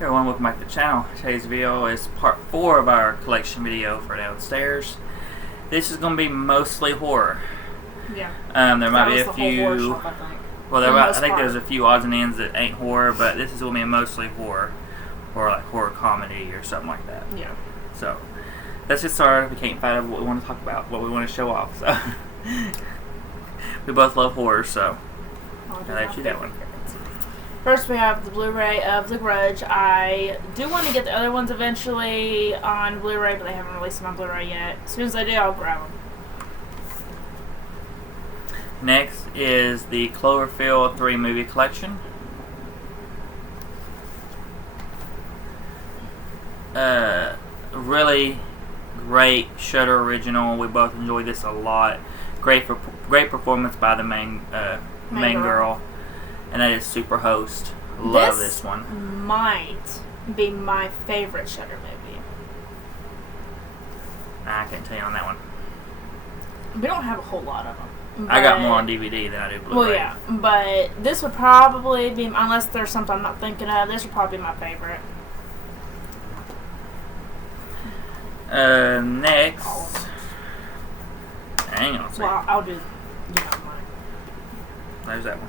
Hey everyone, welcome back to the channel. Today's video is part 4 of our collection video for downstairs. This is going to be mostly horror. Yeah. There might be a few. Shop, I think. Well, I think there's a few odds and ends that ain't horror, but this is going to be mostly horror, or like horror comedy or something like that. Yeah. So let's get started. We can't find out what we want to talk about, what we want to show off. So we both love horror, so I'll let you that one. First, we have the Blu-ray of The Grudge. I do want to get the other ones eventually on Blu-ray, but they haven't released them on Blu-ray yet. As soon as they do, I'll grab them. Next is the Cloverfield 3 movie collection. Really great Shudder original. We both enjoyed this a lot. Great performance by the main girl. And that is Superhost. Love this one. Might be my favorite Shudder movie. I can't tell you on that one. We don't have a whole lot of them. I got more on DVD than I do Blu-ray. Well, yeah, but this would probably be, unless there's something I'm not thinking of, this would probably be my favorite. Next. Hang on a second. Well, I'll do mine. There's that one.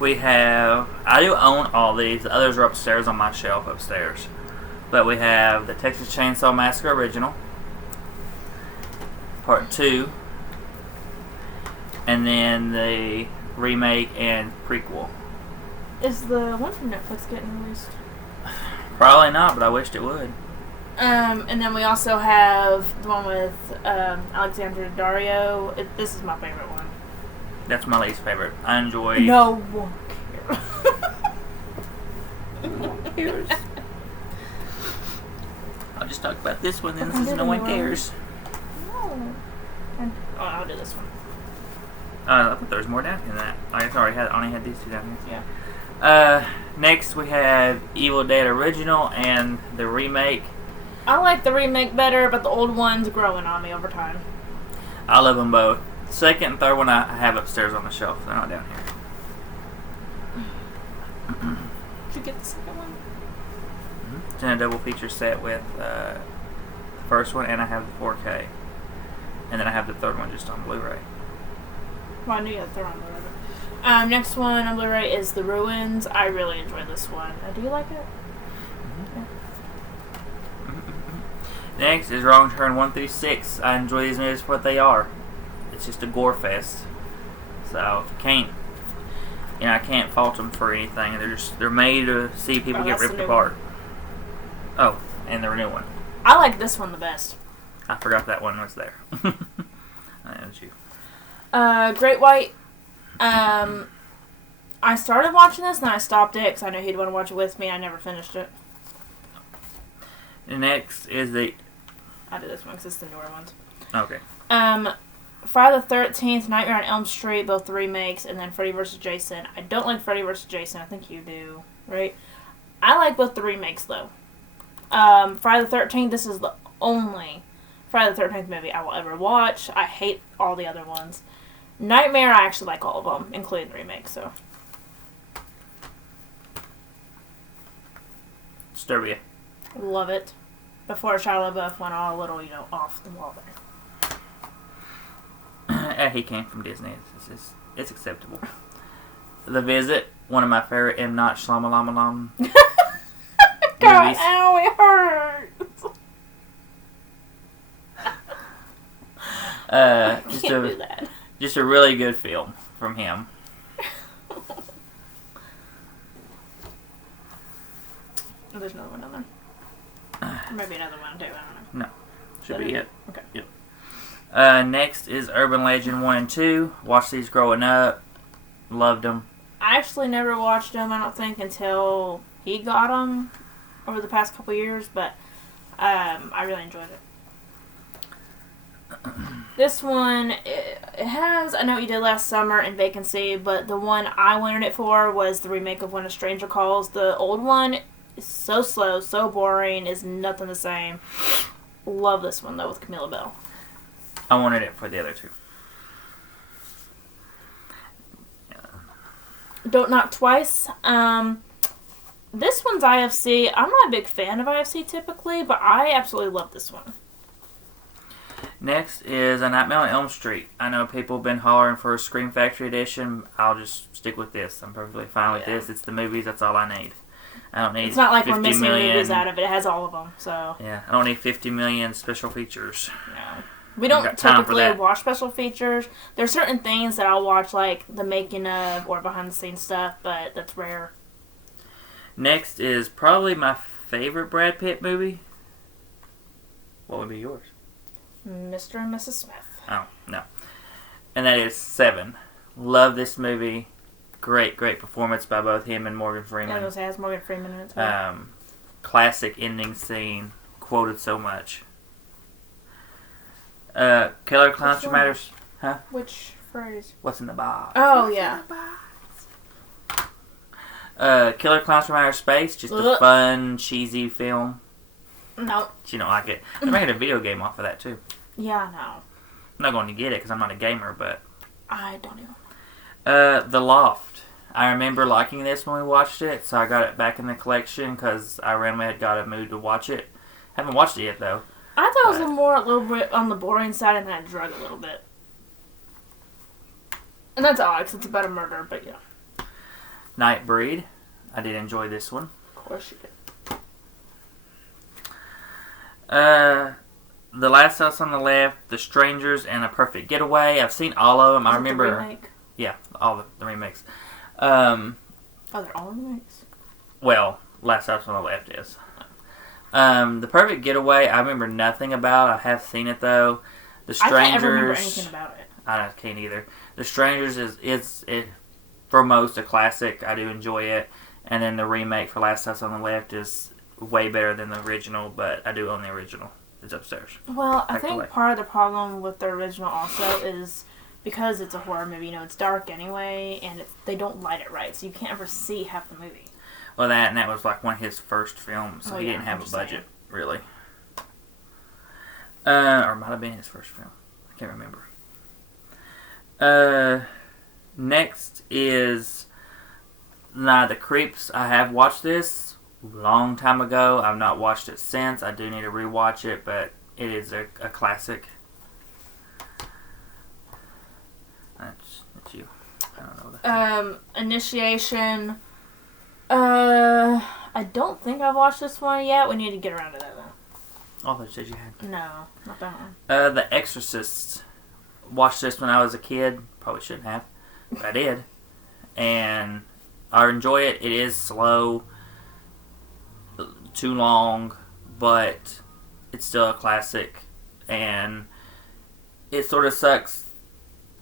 We have, I do own all these. The others are upstairs on my shelf upstairs. But we have the Texas Chainsaw Massacre original, Part 2, and then the remake and prequel. Is the one from Netflix getting released? Probably not, but I wished it would. And then we also have the one with Alexandra Daddario. This is my favorite one. That's my least favorite. I enjoy... No one cares. I'll just talk about this one then, since no one cares. No. I'll do this one. I thought there was more down here than that. I only had these two down here. Yeah. Next we have Evil Dead Original and the remake. I like the remake better, but the old one's growing on me over time. I love them both. Second and third one I have upstairs on the shelf. They're not down here. Did you get the second one? It's in a double feature set with the first one, and I have the 4K. And then I have the third one just on Blu-ray. Well, I knew you had the third on Blu-ray. Next one on Blu-ray is The Ruins. I really enjoy this one. Do you like it? Next is Wrong Turn 1 through 6. I enjoy these movies for what they are. It's just a gore fest. So if you can't, I can't fault them for anything. They're made to see people get ripped apart. Oh, and the new one. I like this one the best. I forgot that one was there. That was you. Great White. I started watching this and then I stopped it because I knew he'd want to watch it with me. I never finished it. The next is the... I did this one because it's the newer ones. Okay. Friday the 13th, Nightmare on Elm Street, both the remakes, and then Freddy vs. Jason. I don't like Freddy vs. Jason. I think you do, right? I like both the remakes, though. Friday the 13th, this is the only Friday the 13th movie I will ever watch. I hate all the other ones. Nightmare, I actually like all of them, including the remake, so. Disturbia. Love it. Before Shia LaBeouf went all a little, off the wall there. He came from Disney. It's acceptable. The Visit, one of my favorite M. Night Shyamalan God, movies. ow, it hurts. Just Can't do that. Just a really good film from him. There's another one down there. Maybe another one too, I don't know. No. Should be it. Okay. Yep. Next is Urban Legend 1 and 2. Watched these growing up. Loved them. I actually never watched them, I don't think, until he got them over the past couple years, but I really enjoyed it. This one, it has I Know What You Did Last Summer and Vacancy, but the one I wanted it for was the remake of When a Stranger Calls. The old one is so slow, so boring, is nothing the same. Love this one, though, with Camilla Bell. I wanted it for the other two. Don't Knock Twice. This one's IFC. I'm not a big fan of IFC typically, but I absolutely love this one. Next is A Nightmare on Elm Street. I know people have been hollering for a Scream Factory edition. I'll just stick with this. I'm perfectly fine with this. It's the movies. That's all I need. I don't need. It's not like we're 50 missing million, movies out of it. It has all of them. So yeah, I don't need 50 million special features. no. We don't got time for typically that. watch special features. There's certain things that I'll watch, like the making of or behind the scenes stuff, but that's rare. Next is probably my favorite Brad Pitt movie. What would be yours? Mr. and Mrs. Smith. Oh, no. And that is Seven. Love this movie. Great performance by both him and Morgan Freeman. Yeah, it has Morgan Freeman in it too. Classic ending scene. Quoted so much. Killer Clowns from Outer... Huh? Which phrase? What's in the box? Oh, yeah. Killer Clowns from Outer Space. Just a fun, cheesy film. No. You don't like it. They're making a video game off of that, too. Yeah, no. I'm not going to get it because I'm not a gamer, but... I don't even. The Loft. I remember liking this when we watched it, so I got it back in the collection because I randomly had got a mood to watch it. Haven't watched it yet, though. I thought it was a little bit on the boring side and then I drug a little bit. And that's odd because it's about a murder, but yeah. Nightbreed. I did enjoy this one. Of course you did. The Last House on the Left, The Strangers, and A Perfect Getaway. I've seen all of them. I remember. The remake? Yeah, all the remakes. Oh, they're all remakes? Well, Last House on the Left is. The Perfect Getaway, I remember nothing about. I have seen it though. The Strangers. I can't ever remember anything about it. I can't either. The Strangers is for most a classic. I do enjoy it, and then the remake for Last House on the Left is way better than the original. But I do own the original. It's upstairs. Well, I think part of the problem with the original also is because it's a horror movie. You know, it's dark anyway, and they don't light it right, so you can't ever see half the movie. Well, that was like one of his first films, so he didn't have a budget, really. Or it might have been his first film. I can't remember. Next is Night of the Creeps. I have watched this a long time ago. I've not watched it since. I do need to rewatch it, but it is a classic. That's you. I don't know that. Initiation. I don't think I've watched this one yet. We need to get around to that though. Oh, that said you had. No, not that one. The Exorcist. Watched this when I was a kid. Probably shouldn't have, but I did. And I enjoy it. It is slow, too long, but it's still a classic. And it sort of sucks.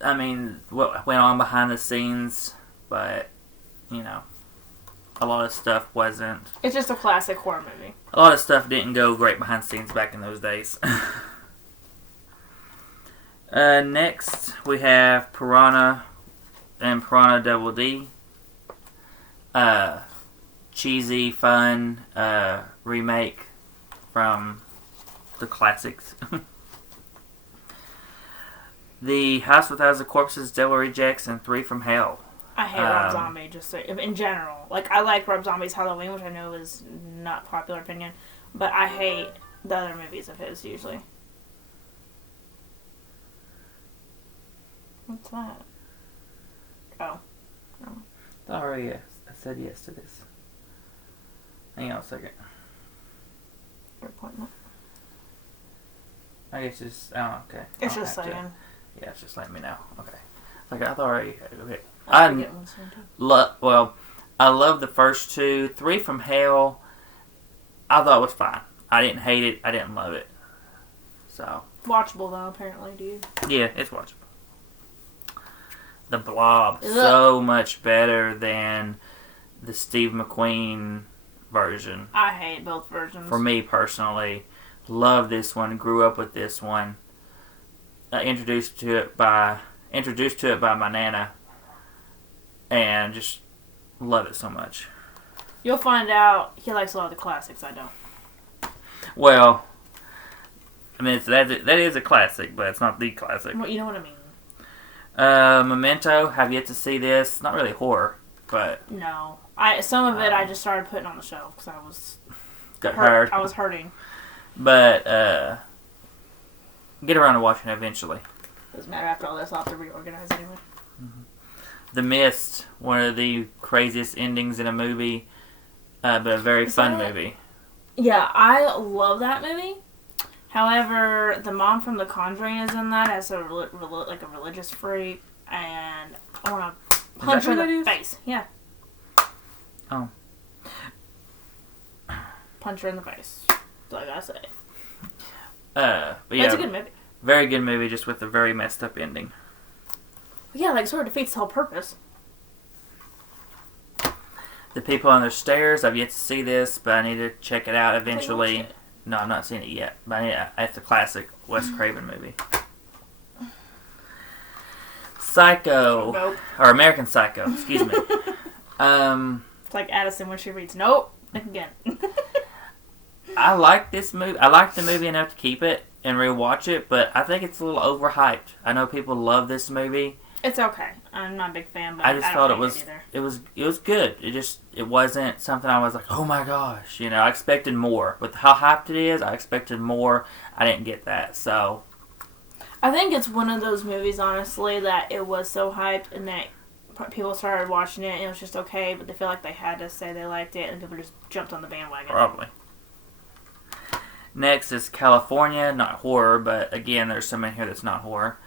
I mean, what went on behind the scenes, but, you know, a lot of stuff wasn't. It's just a classic horror movie. A lot of stuff didn't go great behind the scenes back in those days. Next, we have Piranha and Piranha Double D. Cheesy, fun remake from the classics. The House with Thousand Corpses, Devil Rejects, and Three from Hell. I hate Rob Zombie, just in general. Like, I like Rob Zombie's Halloween, which I know is not popular opinion, but I hate the other movies of his, usually. What's that? Oh. Sorry, yes. I said yes to this. Hang on a second. Your appointment. I guess it's... Oh, okay. It's just saying. Yeah, it's just letting me know. Okay. Like, I thought I already... Okay. I forget one soon, too. I love the first two. Three from Hell, I thought was fine. I didn't hate it. I didn't love it. So... Watchable, though, apparently, do you? Yeah, it's watchable. The Blob, so much better than the Steve McQueen version. I hate both versions. For me personally, love this one. Grew up with this one. Introduced to it by my nana, and just love it so much. You'll find out he likes a lot of the classics. I don't. Well, I mean that is a classic, but it's not the classic. Well, you know what I mean. Memento, have yet to see this. Not really horror, but... No. Some of it I just started putting on the shelf because I was Got hurt. I was hurting. But get around to watching it eventually. Doesn't matter after all this. I'll have to reorganize anyway. The Mist, one of the craziest endings in a movie, but a very fun movie. Yeah, I love that movie. However, the mom from The Conjuring is in that as a religious freak, and I want to punch her in the face. Yeah. Oh. Punch her in the face. That's all I gotta say. But yeah, it's a good movie. Very good movie, just with a very messed up ending. Yeah, like sort of defeats the whole purpose. The People on the Stairs, I've yet to see this, but I need to check it out eventually. It. No, I've not seen it yet, but it's a classic Wes Craven movie. Psycho. Nope. Or American Psycho, excuse me. It's like Addison when she reads, nope, again. I like this movie. I like the movie enough to keep it and rewatch it, but I think it's a little overhyped. I know people love this movie. It's okay. I'm not a big fan, but I just thought it was good. It wasn't something I was like, oh my gosh, I expected more. With how hyped it is, I expected more. I didn't get that, so. I think it's one of those movies, honestly, that it was so hyped and that people started watching it and it was just okay, but they feel like they had to say they liked it and people just jumped on the bandwagon. Probably. Next is California, not horror, but again, there's some in here that's not horror.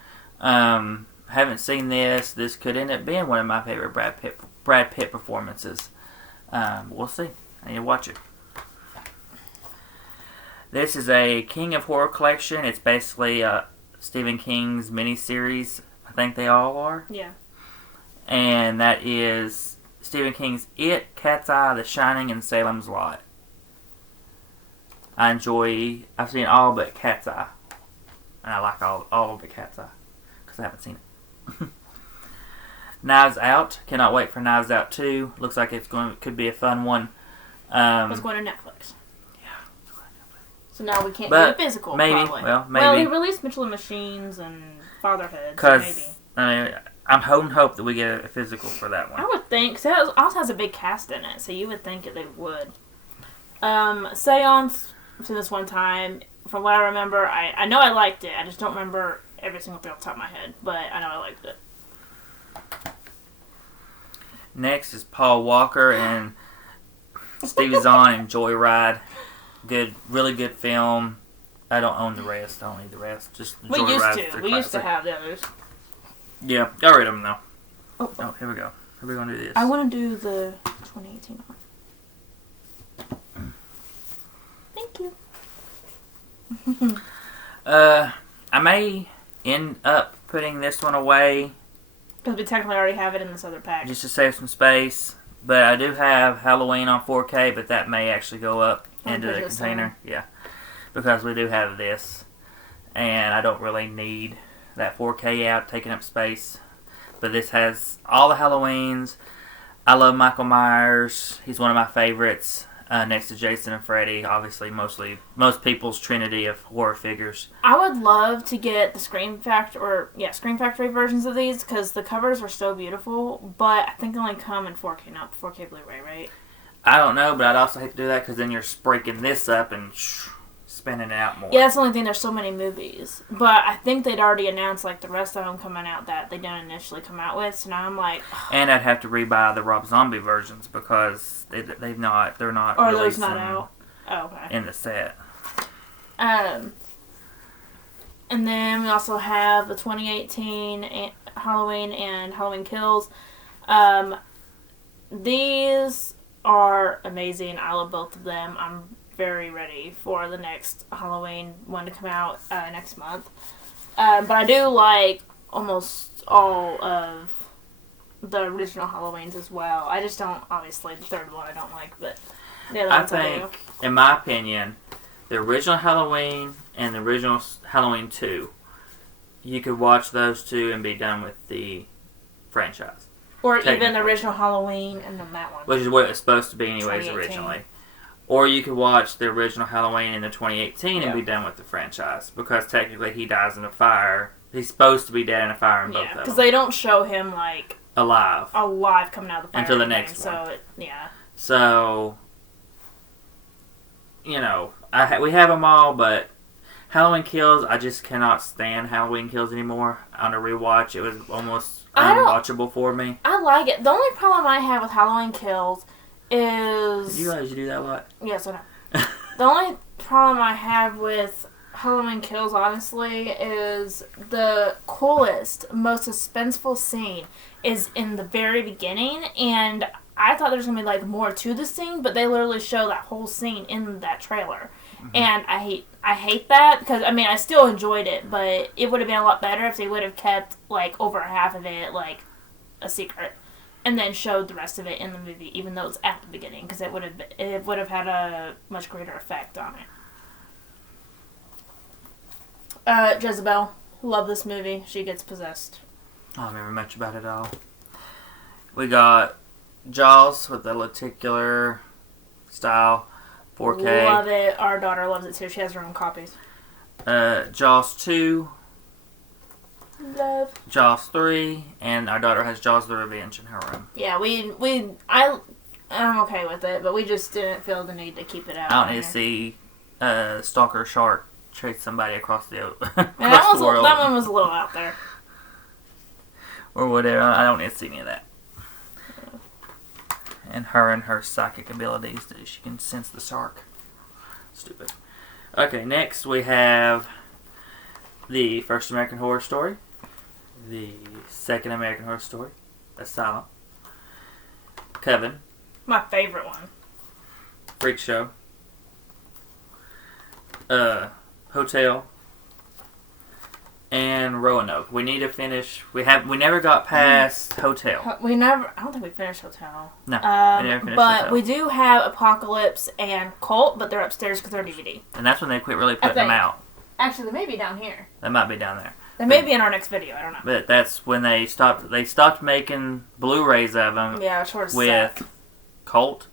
Haven't seen this. This could end up being one of my favorite Brad Pitt performances. We'll see. I need to watch it. This is a King of Horror collection. It's basically Stephen King's miniseries. I think they all are. Yeah. And that is Stephen King's It, Cat's Eye, The Shining, and Salem's Lot. I've seen all but Cat's Eye. And I like all but Cat's Eye. Because I haven't seen it. Knives Out. Cannot wait for Knives Out 2. Looks like could be a fun one. It's going to Netflix. Yeah. So now we can't do it physical, maybe. probably. Well, maybe. Well, he released Mitchell and Machines and Fatherhood, so maybe. I mean, I'm holding hope that we get a physical for that one. I would think, because it also has a big cast in it, so you would think that they would. Seance, I've seen this one time. From what I remember, I know I liked it. I just don't remember every single thing off the top of my head, but I know I liked it. Next is Paul Walker and Stevie Zahn and Joyride. Really good film. I don't own the rest. I don't need the rest. Just the Joyride. We used to have the others. Yeah, got rid of them now. Oh, here we go. How are we going to do this? I want to do the 2018 one. Thank you. I may end up putting this one away. Because we technically already have it in this other pack. Just to save some space. But I do have Halloween on 4K, but that may actually go up into the container. Yeah. Because we do have this. And I don't really need that 4K out, taking up space. But this has all the Halloweens. I love Michael Myers. He's one of my favorites. Next to Jason and Freddy, obviously most people's trinity of horror figures. I would love to get the Scream Factory versions of these because the covers are so beautiful, but I think they only come in 4K, not 4K Blu-ray, right? I don't know, but I'd also hate to do that because then you're breaking this up and spinning it out more. Yeah, that's the only thing. There's so many movies, but I think they'd already announced like the rest of them coming out that they didn't initially come out with. So now I'm like, and I'd have to rebuy the Rob Zombie versions because they're not. Or those not out. Oh, okay. In the set. And then we also have the 2018 Halloween and Halloween Kills. These are amazing. I love both of them. I'm very ready for the next Halloween one to come out next month. But I do like almost all of the original Halloweens as well. I just don't, obviously, the third one I don't like, but the other ones I do. In my opinion, the original Halloween and the original Halloween 2, you could watch those two and be done with the franchise. Or even the original Halloween and then that one. Which is what it was supposed to be anyways originally. Or you could watch the original Halloween in the 2018 and be done with the franchise. Because technically he dies in a fire. He's supposed to be dead in a fire in both of them. Because they don't show him, like, alive coming out of the fire. until the next one. So, yeah. So, we have them all, but Halloween Kills, I just cannot stand Halloween Kills anymore. On a rewatch, it was almost unwatchable for me. I like it. The only problem I have with Halloween Kills is... Did you realize you do that a lot? Yes, I know. The only problem I have with Halloween Kills, honestly, is the coolest, most suspenseful scene is in the very beginning, and I thought there was going to be, like, more to the scene, but they literally show that whole scene in that trailer. Mm-hmm. And I hate that, because, I mean, I still enjoyed it, but it would have been a lot better if they would have kept, like, over half of it, like, a secret, and then showed the rest of it in the movie, even though it's at the beginning, because it would have had a much greater effect on it. Jezebel. Love this movie. She gets possessed. I don't remember much about it at all. We got Jaws with the lenticular style, 4K. Love it. Our daughter loves it too. She has her own copies. Jaws 2. Love. Jaws 3. And our daughter has Jaws the Revenge in her room. Yeah, I'm okay with it, but we just didn't feel the need to keep it out. I don't need to see Stalker Shark chase somebody across the world. That one was a little out there. Or whatever. I don't need to see any of that. And her psychic abilities that she can sense the shark. Stupid. Okay, next we have the first American Horror Story, the second American Horror Story, Asylum, Coven, my favorite one, Freak Show, Hotel, and Roanoke. We need to finish. We never got past Hotel. I don't think we finished Hotel. No, we never finished but Hotel. we do have Apocalypse and Cult, but they're upstairs because they're DVD. And that's when they quit really putting them out. Actually, they may be down here. They might be down there. They may be in our next video. I don't know. But that's when they stopped. They stopped making Blu-rays of them. Yeah, towards with Cult.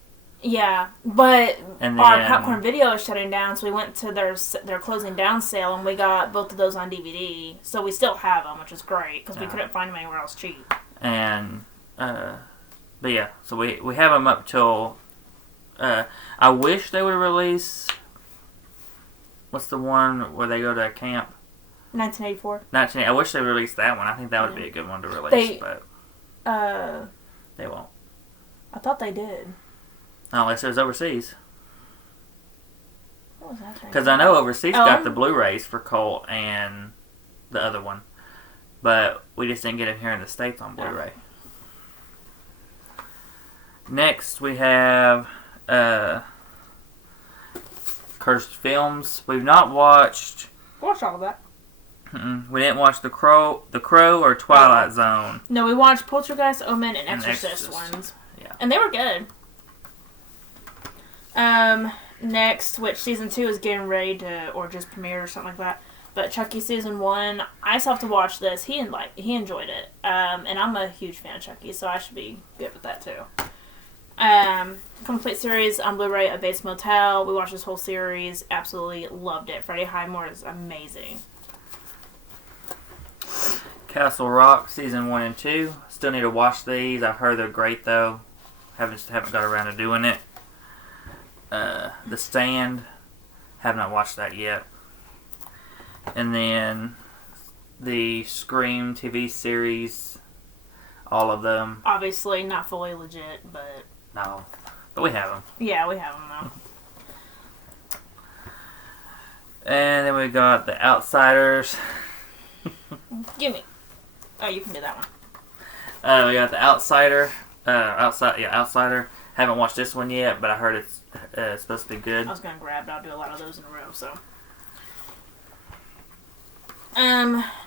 Yeah, but and our then, Popcorn Video is shutting down, so we went to their closing down sale, and we got both of those on DVD. So we still have them, which is great, because we couldn't find them anywhere else cheap. And, but yeah, so we have them up till, I wish they would release, what's the one where they go to camp? 1984. I wish they released that one. I think that would be a good one to release, but they won't. I thought they did. Unless it was overseas. What was that thing? Because I know overseas got the Blu-rays for Cult and the other one. But we just didn't get them here in the States on Blu-ray. Next, we have Cursed Films. We've not watched... Watched all of that. We didn't watch The Crow or Twilight Zone. No, we watched Poltergeist, Omen, and Exorcist ones. Yeah. And they were good. Next, which season 2 is getting ready to, or just premiered or something like that. But Chucky season 1, I still have to watch this. He enjoyed it. And I'm a huge fan of Chucky, so I should be good with that too. Complete series on Blu-ray of Bates Motel. We watched this whole series. Absolutely loved it. Freddie Highmore is amazing. Castle Rock season 1 and 2. Still need to watch these. I've heard they're great though. Haven't got around to doing it. The Stand, have not watched that yet. And then the Scream TV series, all of them. Obviously not fully legit, but... No, but we have them. Yeah, we have them though. And then we got The Outsiders. Gimme. Oh, you can do that one. We got The Outsider. Outsider. Haven't watched this one yet, but I heard it's supposed to be good. I was gonna grab it. I'll do a lot of those in a row. So,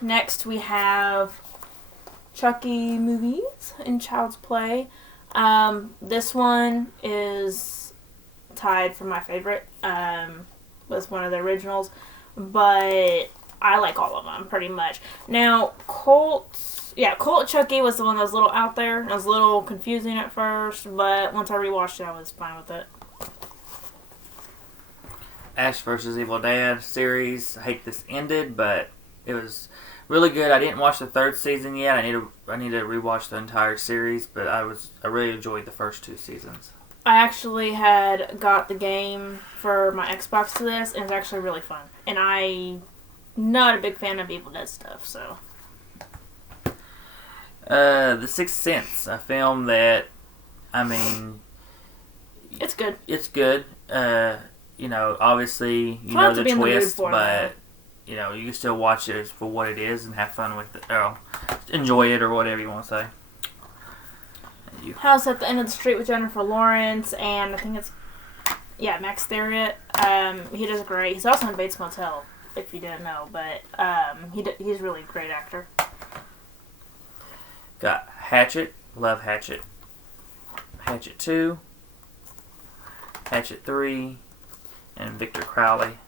next we have Chucky movies in Child's Play. This one is tied for my favorite. Was one of the originals, but I like all of them pretty much. Now, Cult Chucky was the one that was a little out there. It was a little confusing at first, but once I rewatched it, I was fine with it. Ash vs. Evil Dead series. I hate this ended, but It was really good. I didn't watch the third season yet. I need to rewatch the entire series, but I really enjoyed the first 2 seasons. I actually had got the game for my Xbox to this, and it's actually really fun. And I'm not a big fan of Evil Dead stuff, so. The Sixth Sense, a film that, I mean, it's good. It's good. Obviously, you I'll know have to the be in the mood twist, for it, but you can still watch it for what it is and have fun with it, or enjoy it, or whatever you want to say. House at the End of the Street with Jennifer Lawrence, and I think it's Max Theriot. He does great. He's also in Bates Motel, if you didn't know, but he's really a great actor. Got Hatchet, love Hatchet. Hatchet 2, Hatchet 3, and Victor Crowley.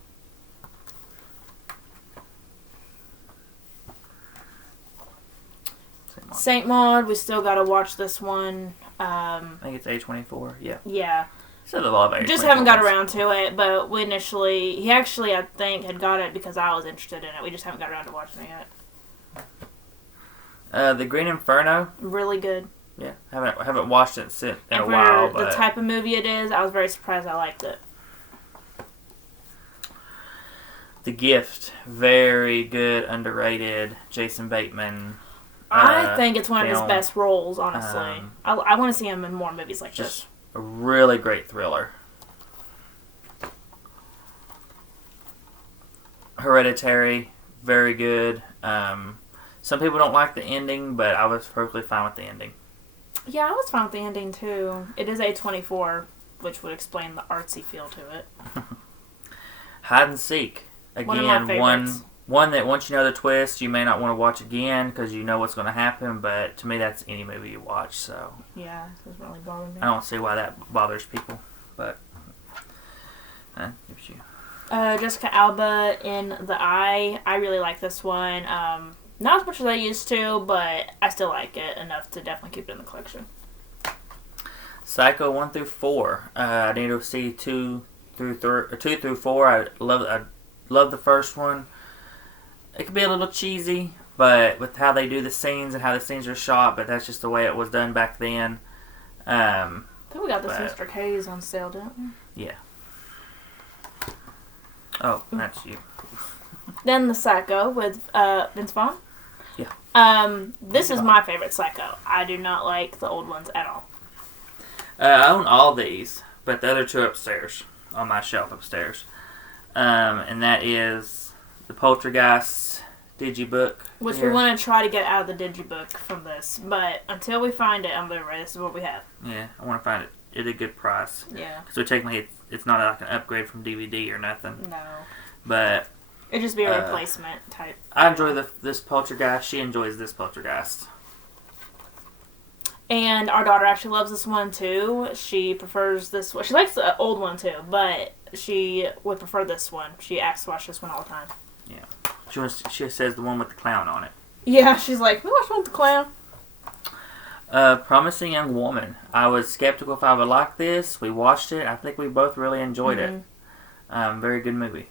Saint Maud, we still gotta watch this one. I think it's A24, yeah. Yeah. So the love A24. Just haven't got around to it, but he actually, I think, had got it because I was interested in it. We just haven't got around to watching it yet. The Green Inferno. Really good. Yeah, haven't watched it in and a while. For the type of movie it is, I was very surprised I liked it. The Gift, very good, underrated. Jason Bateman. I think it's one of his best roles, honestly. I want to see him in more movies like this. A really great thriller. Hereditary, very good. Some people don't like the ending, but I was perfectly fine with the ending. Yeah, I was fine with the ending too. It is A24, which would explain the artsy feel to it. Hide and Seek. Again, one of my favorites. One that once you know the twist, you may not want to watch again because you know what's going to happen, but to me that's any movie you watch, so. Yeah, it doesn't really bother me. I don't see why that bothers people, but. Gives you. Jessica Alba in The Eye. I really like this one. Not as much as I used to, but I still like it enough to definitely keep it in the collection. Psycho 1 through 4. I need to see 2 through 4. I love the first one. It could be a little cheesy, but with how they do the scenes and how the scenes are shot, but that's just the way it was done back then. I think we got this Mr. K's on sale, didn't we? Yeah. Oh, that's you. Then the Psycho with Vince Vaughn. Yeah. This is my favorite Psycho. I do not like the old ones at all. I own all these, but the other 2 upstairs, on my shelf upstairs. And that is the Poltergeist Digibook. Which we want to try to get out of the Digibook from this, but until we find it on Blu-ray, this is what we have. Yeah, I want to find it at a good price. Yeah. So technically, it's not like an upgrade from DVD or nothing. No. But it'd just be a replacement type. I enjoy this Poltergeist. She enjoys this Poltergeist. And our daughter actually loves this one too. She prefers this one. She likes the old one too, but she would prefer this one. She asks to watch this one all the time. Yeah. She says the one with the clown on it. Yeah, she's like, we watch one with the clown. Promising Young Woman. I was skeptical if I would like this. We watched it. I think we both really enjoyed it. Very good movie.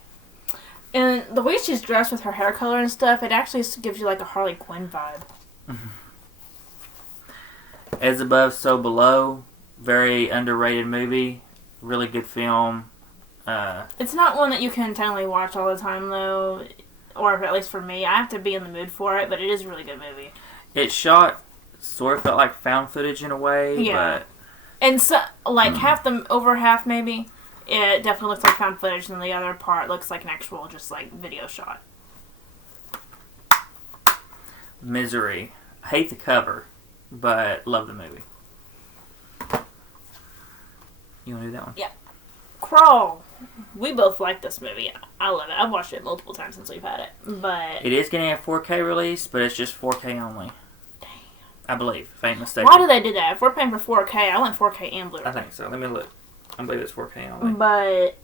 And the way she's dressed with her hair color and stuff, it actually gives you like a Harley Quinn vibe. As Above, So Below. Very underrated movie. Really good film. It's not one that you can intently watch all the time, though. Or at least for me. I have to be in the mood for it, but it is a really good movie. It shot sort of felt like found footage in a way. Yeah. But and so, like, over half maybe, it definitely looks like found footage, and the other part looks like an actual, just, like, video shot. Misery. I hate the cover, but love the movie. You want to do that one? Yeah. Crawl. We both like this movie. I love it. I've watched it multiple times since we've had it. But it is getting a 4K release, but it's just 4K only. Damn. I believe, if I ain't mistaken. Why do they do that? If we're paying for 4K, I want 4K and Blu-ray. I think so. Let me look. I believe it's 4K only. But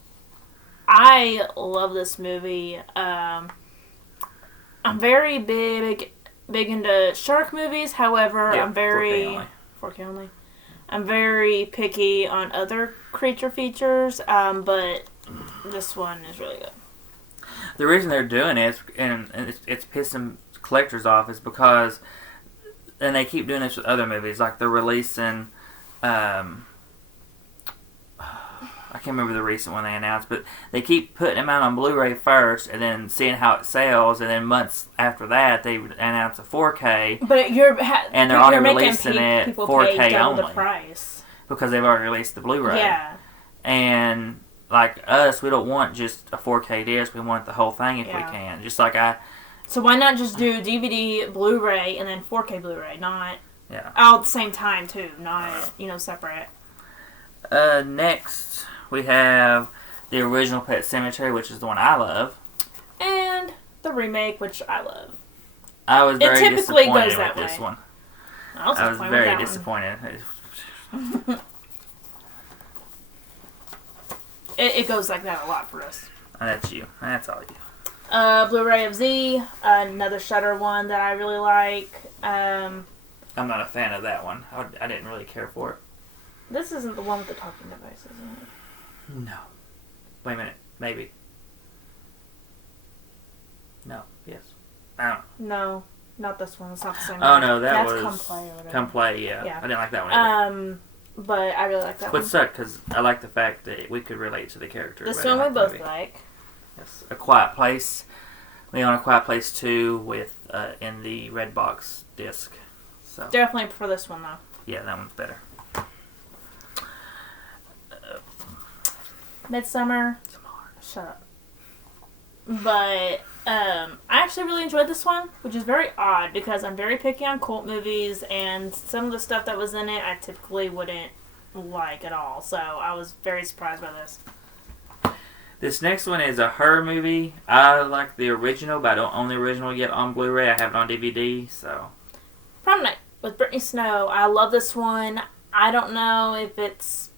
I love this movie. I'm very big into shark movies. However, Yeah, I'm very 4K only. I'm very picky on other creature features, but this one is really good. The reason they're doing it, and it's pissing collectors off, is because, and they keep doing this with other movies, like they're releasing, I can't remember the recent one they announced, but they keep putting them out on Blu-ray first, and then seeing how it sells, and then months after that, they announce a 4K. But and they're only releasing it people 4K pay double only the price because they've already released the Blu-ray. Yeah. And like us, we don't want just a 4K disc; we want the whole thing if we can. Just like So why not just do DVD, Blu-ray, and then 4K Blu-ray? Not all at the same time too. Not separate. Next, we have the original Pet Sematary, which is the one I love, and the remake, which I love. I was very typically disappointed goes that with this way. one. I was very disappointed. It goes like that a lot for us. That's you. That's all you. Blu-ray of Z, another Shudder one that I really like. I'm not a fan of that one. I didn't really care for it. This isn't the one with the talking device, is it? No. Wait a minute. Maybe. No. Yes. I don't know. No, not this one. It's not the same Oh, one. no, That's was... Come Play or whatever. Come Play, yeah. I didn't like that one either. But I really like that But one. sucked, because I like the fact that we could relate to the character. This one we both like. Yes. A Quiet Place. We own A Quiet Place 2 with in the red box disc. So definitely prefer this one, though. Yeah, that one's better. Midsummer. Shut up. But I actually really enjoyed this one, which is very odd because I'm very picky on cult movies, and some of the stuff that was in it I typically wouldn't like at all. So I was very surprised by this. This next one is a Her movie. I like the original, but I don't own the original yet on Blu-ray. I have it on DVD, so. Prom Night with Brittany Snow. I love this one. I don't know if it's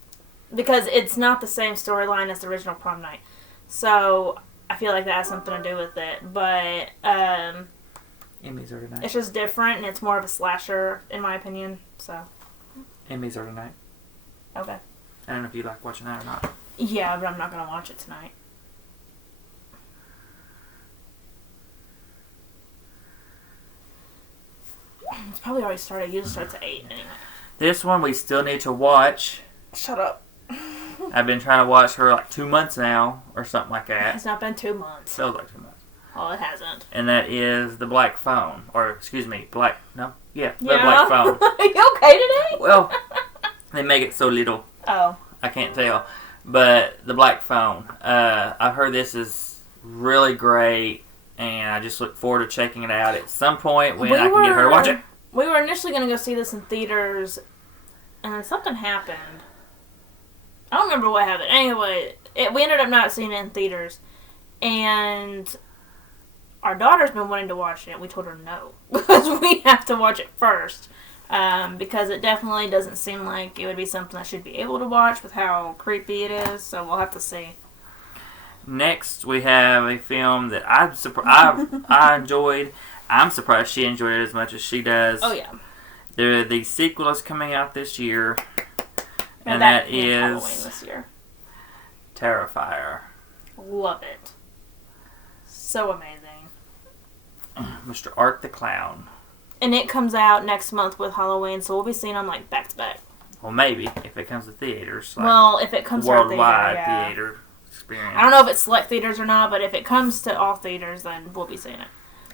because it's not the same storyline as the original Prom Night. So I feel like that has something to do with it. But Emmys are tonight. It's just different, and it's more of a slasher, in my opinion. So Emmys are tonight. Okay. I don't know if you like watching that or not. Yeah, but I'm not going to watch it tonight. It's probably already started. Usually starts at 8 anyway. This one we still need to watch. Shut up. I've been trying to watch for like 2 months now, or something like that. It's not been 2 months. Feels like 2 months. Oh, it hasn't. And that is The Black Phone. Or, excuse me, The Black Phone. Are you okay today? Well, they make it so little. Oh. I can't tell. But The Black Phone. I've heard this is really great, and I just look forward to checking it out at some point when I can get her to watch it. We were initially going to go see this in theaters, and then something happened. I don't remember what happened. Anyway, we ended up not seeing it in theaters, and our daughter's been wanting to watch it. We told her no, because we have to watch it first, because it definitely doesn't seem like it would be something I should be able to watch with how creepy it is, so we'll have to see. Next, we have a film that I enjoyed. I'm surprised she enjoyed it as much as she does. Oh, yeah. The sequel is coming out this year, and that is Halloween this year. Terrifier. Love it. So amazing. Mr. Art the Clown. And it comes out next month with Halloween, so we'll be seeing them like back to back. Well, maybe if it comes to theaters. Like well, if it comes to our worldwide theater experience. I don't know if it's select theaters or not, but if it comes to all theaters, then we'll be seeing it.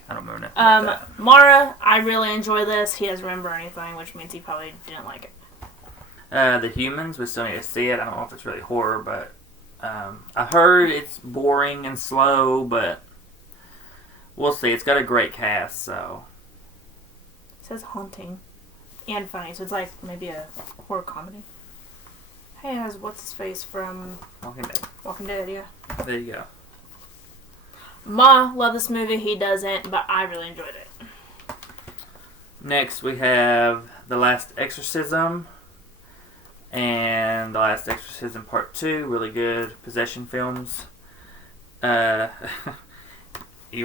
I don't remember nothing about that. Mara, I really enjoy this. He doesn't remember anything, which means he probably didn't like it. The Humans, we still need to see it. I don't know if it's really horror, but I heard it's boring and slow, but we'll see. It's got a great cast, so. It says haunting and funny, so it's like maybe a horror comedy. Hey, it has what's-his-face from Walking Dead. Walking Dead, yeah. There you go. Ma loved this movie, he doesn't, but I really enjoyed it. Next, we have The Last Exorcism and The Last Exorcism Part 2. Really good possession films. You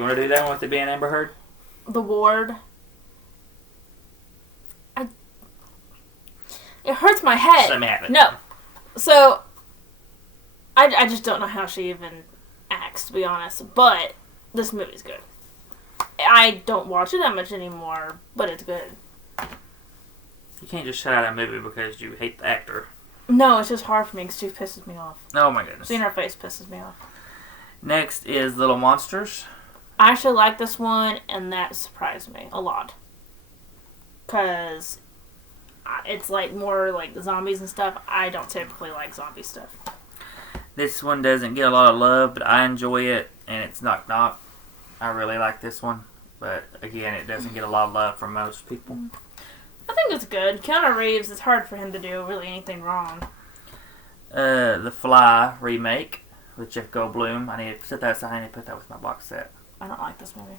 want to do that one with it being Amber Heard? The Ward. It hurts my head. Let me have it. No. So, I just don't know how she even acts, to be honest. But this movie's good. I don't watch it that much anymore, but it's good. You can't just shut out a movie because you hate the actor. No, it's just hard for me because she pisses me off. Oh my goodness. Seeing her face pisses me off. Next is Little Monsters. I actually like this one, and that surprised me a lot. Because it's like more like zombies and stuff. I don't typically like zombie stuff. This one doesn't get a lot of love, but I enjoy it, and it's Knock Knock. I really like this one, but again, it doesn't get a lot of love from most people. I think it's good. Keanu Reeves, it's hard for him to do really anything wrong. The Fly remake with Jeff Goldblum. I need to set that aside. I need to put that with my box set. I don't like this movie.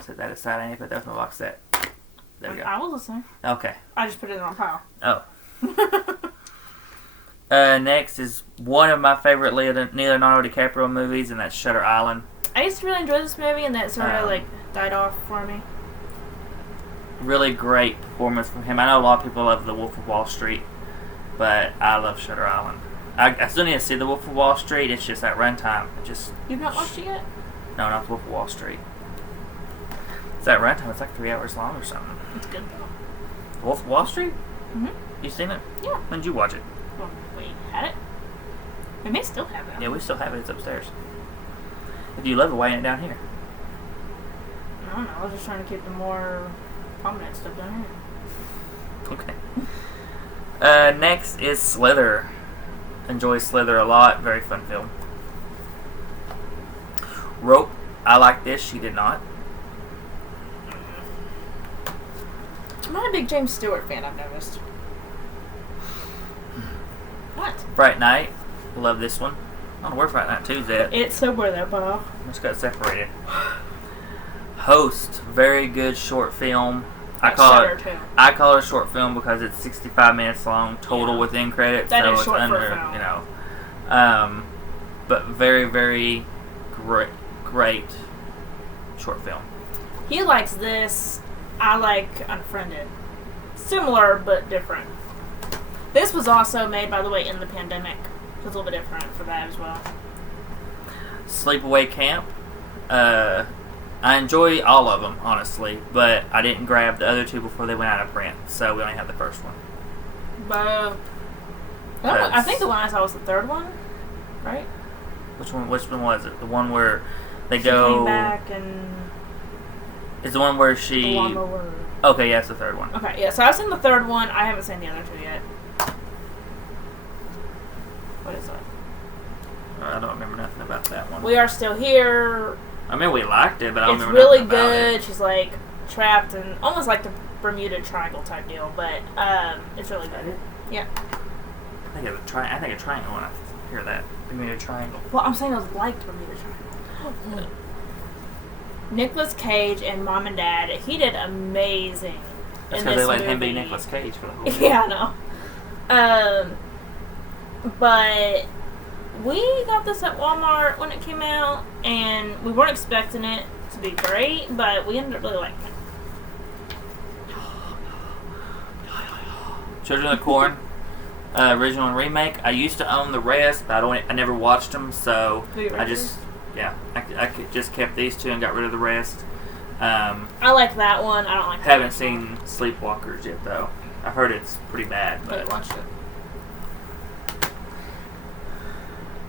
Set that aside. I need to put that with my box set. There we go. I was listening. Okay. I just put it in the wrong pile. Oh. Next is one of my favorite Leonardo DiCaprio movies, and that's Shutter Island. I used to really enjoy this movie, and that sort of died off for me. Really great performance from him. I know a lot of people love The Wolf of Wall Street, but I love Shutter Island. I still need to see The Wolf of Wall Street. It's just at runtime. You've not watched it yet? No, not The Wolf of Wall Street. It's at runtime. It's like 3 hours long or something. It's good though. The Wolf of Wall Street? Mhm. You seen it? Yeah. When did you watch it? Well, we had it. We may still have it. Yeah, we still have it. It's upstairs. If you love it, why ain't it down here? I don't know. I was just trying to keep the more prominent stuff down here. Okay. Next is Slither. Enjoy Slither a lot. Very fun film. Rope. I like this. She did not. I'm not a big James Stewart fan, I've noticed. What? Fright Night. Love this one. I don't know where Fright Night 2's at. It's somewhere there, Bob. Just got separated. Host. Very good short film. I call it a short film because it's 65 minutes long total with end credits. That so is it's short under, for a film. you know. But very, very great short film. He likes this. I like Unfriended. Similar, but different. This was also made, by the way, in the pandemic. So it's a little bit different for that as well. Sleepaway Camp. I enjoy all of them, honestly, but I didn't grab the other two before they went out of print, so we only have the first one. But I think the one I saw was the third one, right? Which one was it? The one where they She go... came back and... Is the one where she... The lawnmower. Okay, yeah, it's the third one. Okay, yeah, so I've seen the third one. I haven't seen the other two yet. What is that? I don't remember nothing about that one. We Are Still Here. I mean, we liked it, but I don't It's remember really nothing about good. it. She's like trapped in almost like the Bermuda Triangle type deal, but it's really good. Yeah. I think a triangle when I hear that. Bermuda Triangle. Well, I'm saying it was like Bermuda Triangle. Nicolas Cage and Mom and Dad. He did amazing. That's in because this they let him be movie. Nicolas Cage for the whole movie. Yeah, I know. But we got this at Walmart when it came out, and we weren't expecting it to be great, but we ended up really liking it. Children of the Corn, original and remake. I used to own the rest, but I never watched them, so I just just kept these two and got rid of the rest. I like that one. I don't like. Haven't seen Sleepwalkers yet, though. I've heard it's pretty bad. But I watched it.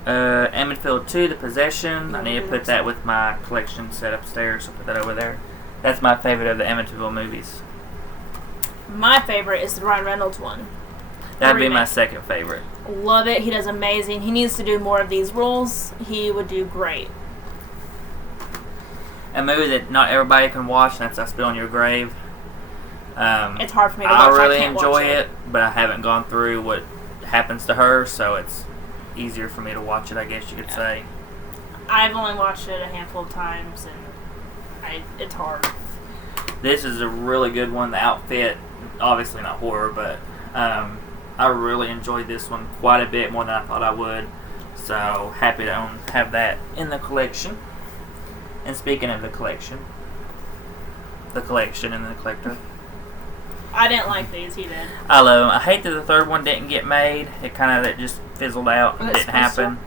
Amityville 2, The Possession. I need to put that with my collection set upstairs, so put that over there. That's my favorite of the Amityville movies. My favorite is the Ryan Reynolds one. That'd be my second favorite. Love it. He does amazing. He needs to do more of these roles. He would do great. A movie that not everybody can watch, and that's I Spit on Your Grave. It's hard for me to watch. I really can't enjoy watch it, but I haven't gone through what happens to her, so it's easier for me to watch it, I guess you could say. I've only watched it a handful of times, and it's hard. This is a really good one. The outfit, obviously not horror, but I really enjoyed this one quite a bit more than I thought I would. So happy to have that in the collection. And speaking of the collection and the collector. I didn't like these. He did. I love them. I hate that the third one didn't get made. It just fizzled out and didn't happen.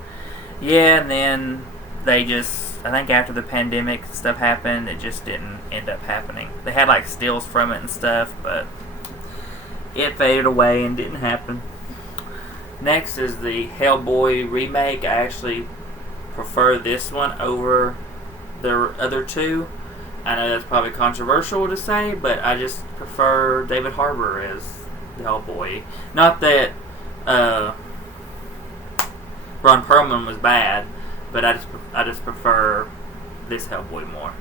Yeah, and then they just I think after the pandemic stuff happened, it just didn't end up happening. They had like stills from it and stuff, but it faded away and didn't happen. Next is the Hellboy remake. I actually prefer this one over the other two. I know that's probably controversial to say, but I just prefer David Harbour as the Hellboy. Not that Ron Perlman was bad, but I just prefer this Hellboy more.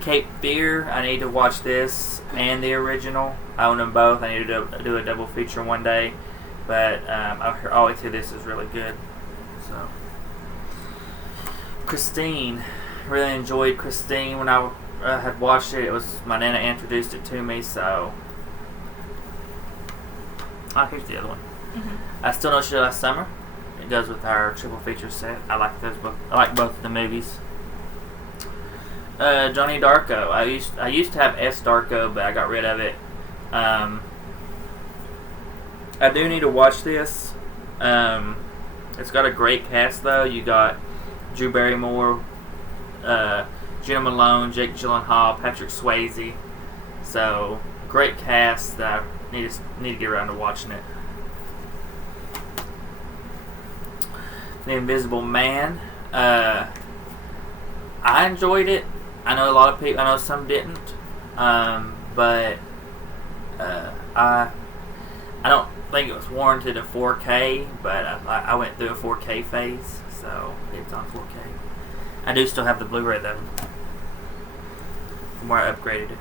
Cape Fear, I need to watch this and the original. I own them both. I need to do a double feature one day, but I always hear this is really good. So, Christine, really enjoyed Christine when I had watched it. It was my nana introduced it to me, so. Oh, here's the other one. Mm-hmm. I Still Know She Did Last Summer. It goes with our triple feature set. I like those both. I like both of the movies. Johnny Darko. I used to have S Darko, but I got rid of it. I do need to watch this. It's got a great cast though. You got Drew Barrymore, Jenna Malone, Jake Gyllenhaal, Patrick Swayze. So great cast that I need to get around to watching it. The Invisible Man. I enjoyed it. I know a lot of people. I know some didn't, but I don't think it was warranted a 4K. But I went through a 4K phase, so it's on 4K. I do still have the Blu-ray though, from where I upgraded it.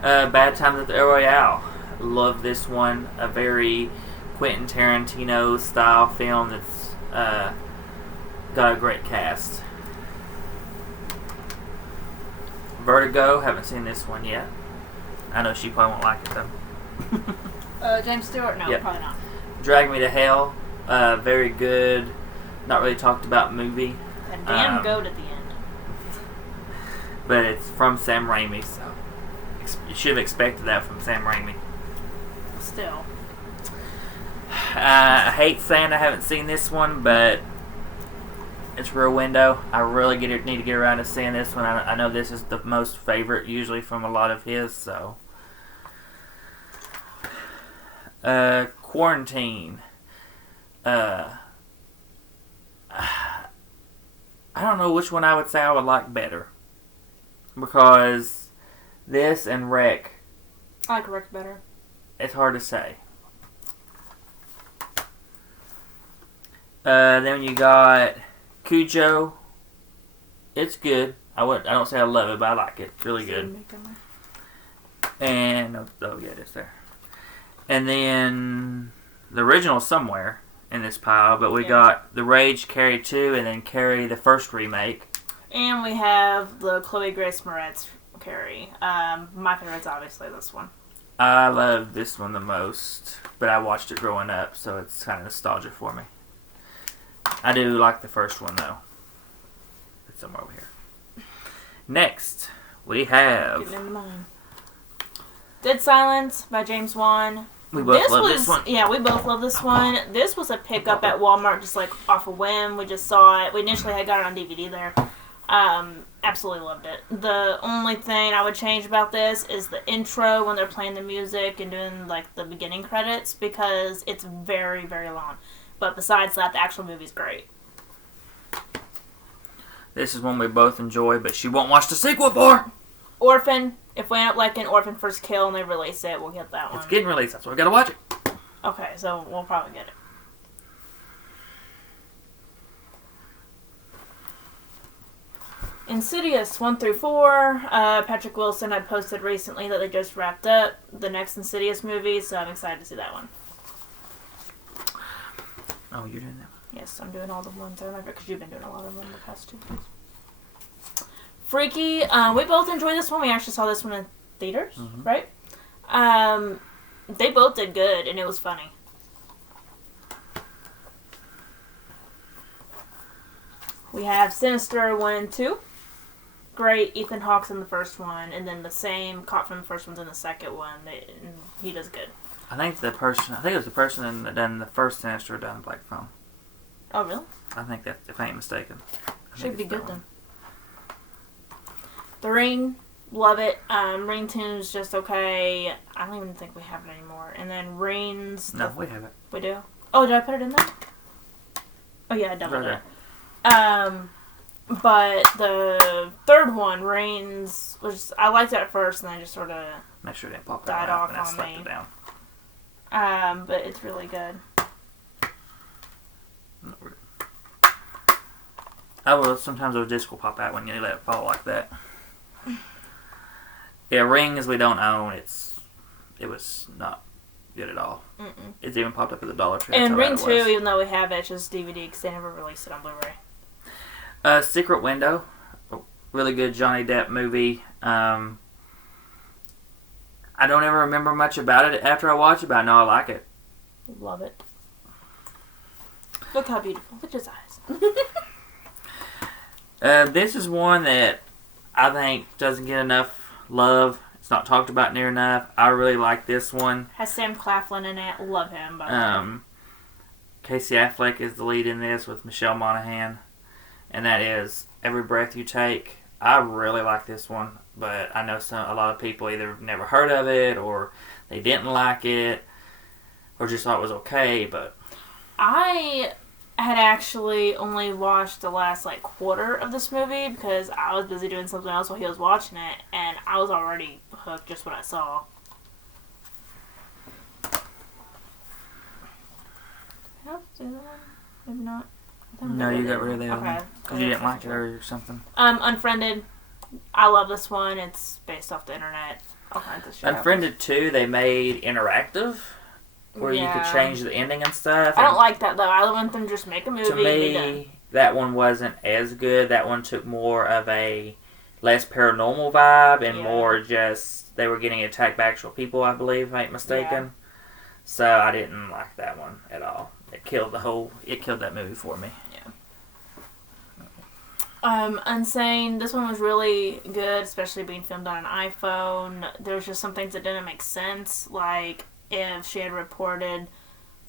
Bad Times at the El Royale. Love this one. A very Quentin Tarantino style film that's got a great cast. Vertigo, haven't seen this one yet. I know she probably won't like it though. James Stewart? No, yep. Probably not. Drag Me to Hell, very good, not really talked about movie. And damn goat at the end. But it's from Sam Raimi, so you should have expected that from Sam Raimi. Still. I hate saying I haven't seen this one, but it's Rear Window. I really need to get around to seeing this one. I know this is the most favorite usually from a lot of his, so. Quarantine. I don't know which one I would say I would like better. Because this and Wreck. I like Wreck better. It's hard to say. Then you got Cujo. It's good. I don't say I love it, but I like it. It's really good. And oh yeah, it's there. And then the original somewhere in this pile, but we got The Rage, Carrie 2, and then Carrie the first remake. And we have the Chloe Grace Moretz Carrie. My favorite's obviously this one. I love this one the most, but I watched it growing up, so it's kind of nostalgia for me. I do like the first one though. It's somewhere over here. Next, we have Getting into mine. Dead Silence by James Wan. We both love this one. Yeah, we both love this one. This was a pickup at Walmart, just like off a whim. We just saw it. We initially had got it on DVD there. Absolutely loved it. The only thing I would change about this is the intro when they're playing the music and doing like the beginning credits, because it's very, very long. But besides that, the actual movie's great. This is one we both enjoy, but she won't watch the sequel for. Orphan. If we end up liking Orphan First Kill and they release it, we'll get that one. It's getting released. That's why we gotta watch it. Okay, so we'll probably get it. Insidious 1 through 4. Patrick Wilson had posted recently that they just wrapped up the next Insidious movie, so I'm excited to see that one. Oh, you're doing that one? Yes, I'm doing all the ones I remember, because you've been doing a lot of them the past 2 weeks. Freaky. We both enjoyed this one. We actually saw this one in theaters, right? They both did good, and it was funny. We have Sinister 1 and 2. Great. Ethan Hawke's in the first one, and then the same cop from the first one's in the second one. He does good. I think it was the person that done the first Sinister done Black Phone. Oh, really? I think that, if I ain't mistaken. Should be good then. The Ring, love it. Ring 2 is just okay. I don't even think we have it anymore. And then Rings... No, we have it. We do? Oh, did I put it in there? Oh, yeah, I doubled Right it. But the third one, Reigns, I liked it at first, and then just sort of Make sure it didn't pop died out off and I on slapped me. it down. But it's really good. Sometimes those discs will pop out when you let it fall like that. Yeah, Rings we don't own. It was not good at all. Mm-mm. It's even popped up at the Dollar Tree. And Ring 2, even though we have it, it's just DVD because they never released it on Blu-ray. Secret Window, a really good Johnny Depp movie. I don't ever remember much about it after I watch it, but I know I like it. Love it. Look how beautiful. Look at his eyes. This is one that I think doesn't get enough love. It's not talked about near enough. I really like this one. Has Sam Claflin in it. Love him. By the way. Casey Affleck is the lead in this with Michelle Monaghan. And that is Every Breath You Take. I really like this one, but I know a lot of people either never heard of it or they didn't like it or just thought it was okay, but... I had actually only watched the last, quarter of this movie because I was busy doing something else while he was watching it, and I was already hooked just what I saw. Yep, do that one? Maybe not. No, you got rid of the other one. Okay. Because you didn't like it or something. Unfriended. I love this one. It's based off the internet. All kinds of shit. Unfriended 2, they made interactive, where you could change the ending and stuff. I don't like that, though. I want them to just make a movie. To me, that one wasn't as good. That one took more of a less paranormal vibe and more just, they were getting attacked by actual people, I believe, if I ain't mistaken. Yeah. So I didn't like that one at all. It killed that movie for me. Unsane, this one was really good, especially being filmed on an iPhone. There's just some things that didn't make sense, like if she had reported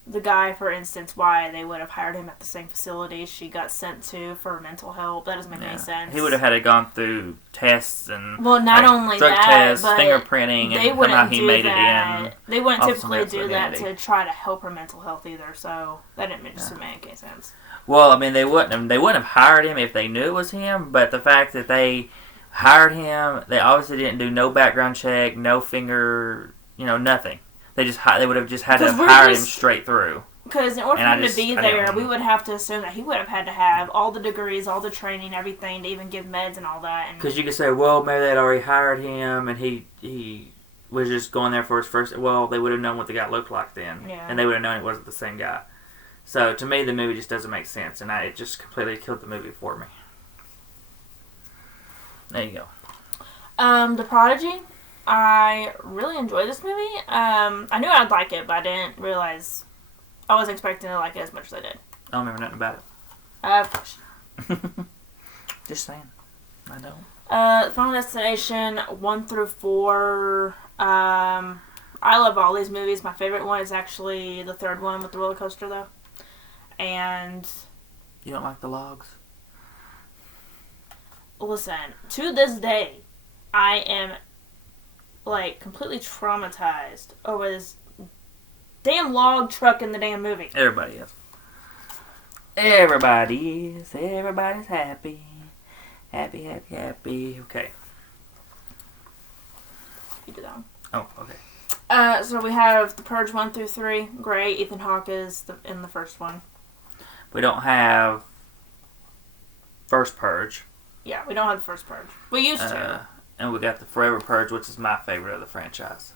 the guy, for instance, why they would have hired him at the same facility she got sent to for mental help. That doesn't make any sense. He would have had to gone through tests and not only drug that, tests, but fingerprinting, and somehow he made it in. They wouldn't typically do that to try to help her mental health either. So that didn't make any sense. Well, I mean, they wouldn't have hired him if they knew it was him. But the fact that they hired him, they obviously didn't do no background check, no finger, nothing. They would have just had to hire him straight through. Because in order for him to be there, we would have to assume that he would have had to have all the degrees, all the training, everything to even give meds and all that. Because you could say, well, maybe they'd already hired him and he was just going there for his first... Well, they would have known what the guy looked like then. Yeah. And they would have known it wasn't the same guy. So, to me, the movie just doesn't make sense. And it just completely killed the movie for me. There you go. The Prodigy. I really enjoyed this movie. I knew I'd like it, but I didn't realize... I wasn't expecting to like it as much as I did. I don't remember nothing about it. Just saying. I don't. Final Destination 1 through 4. I love all these movies. My favorite one is actually the third one with the roller coaster, though. And... You don't like the logs? Listen, to this day, I am... completely traumatized over this damn log truck in the damn movie. Everybody is. Everybody's happy. Happy, happy, happy. Okay. You do that one. Oh, okay. So we have The Purge 1 through 3. Great. Ethan Hawke is in the first one. We don't have First Purge. Yeah, we don't have the First Purge. We used to. And we got the Forever Purge, which is my favorite of the franchise.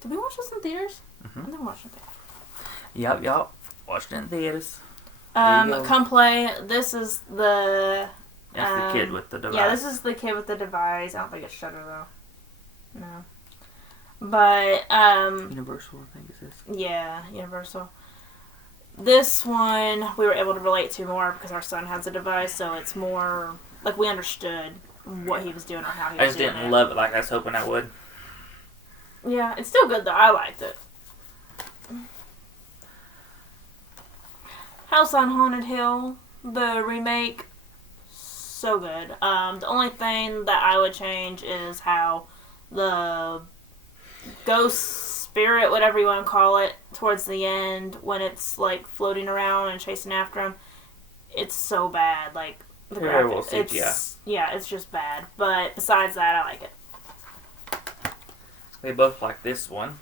Did we watch this in theaters? Mm-hmm. I never watched it in theaters. Yep. Watched it in theaters. Come Play. This is the... That's the kid with the device. Yeah, this is the kid with the device. I don't think it's Shudder, though. No. But, Universal, I think it is. Yeah, Universal. This one, we were able to relate to more because our son has a device, so it's more... we understood what he was doing or how he was doing it. I just didn't love it like I was hoping I would. Yeah, it's still good though. I liked it. House on Haunted Hill, the remake, so good. The only thing that I would change is how the ghost spirit, whatever you want to call it, towards the end when it's like floating around and chasing after him, it's so bad. Like the graphics, it's just bad. But besides that, I like it. We both like this one.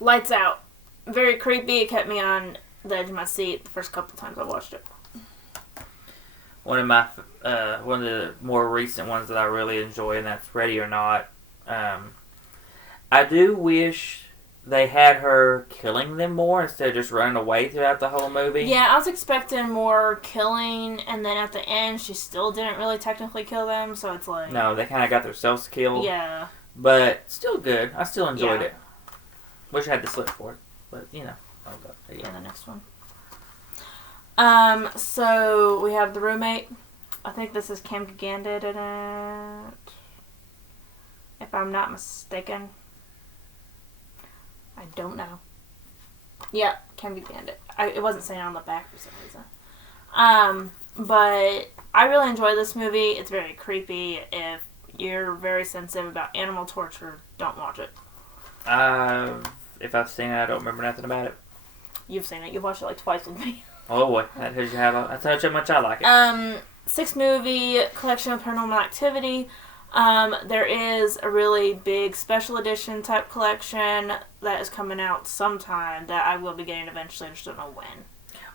Lights Out, very creepy. It kept me on the edge of my seat the first couple times I watched it. One of the more recent ones that I really enjoy, and that's Ready or Not. I do wish they had her killing them more instead of just running away throughout the whole movie. Yeah, I was expecting more killing, and then at the end, she still didn't really technically kill them, so it's like... No, they kind of got themselves killed. Yeah. But still good. I still enjoyed it. Wish I had the slip for it, but, you know. I'll go. Yeah, the next one. So we have The Roommate. I think this is Cam Gandit in it. If I'm not mistaken. I don't know. Yeah, Cam Gandit. It wasn't saying on the back for some reason. But I really enjoy this movie. It's very creepy. If you're very sensitive about animal torture, don't watch it. If I've seen it, I don't remember nothing about it. You've seen it. You've watched it like twice with me. Oh boy, that's how much I like it. 6-movie collection of Paranormal Activity. There is a really big special edition type collection that is coming out sometime that I will be getting eventually. I just don't know when.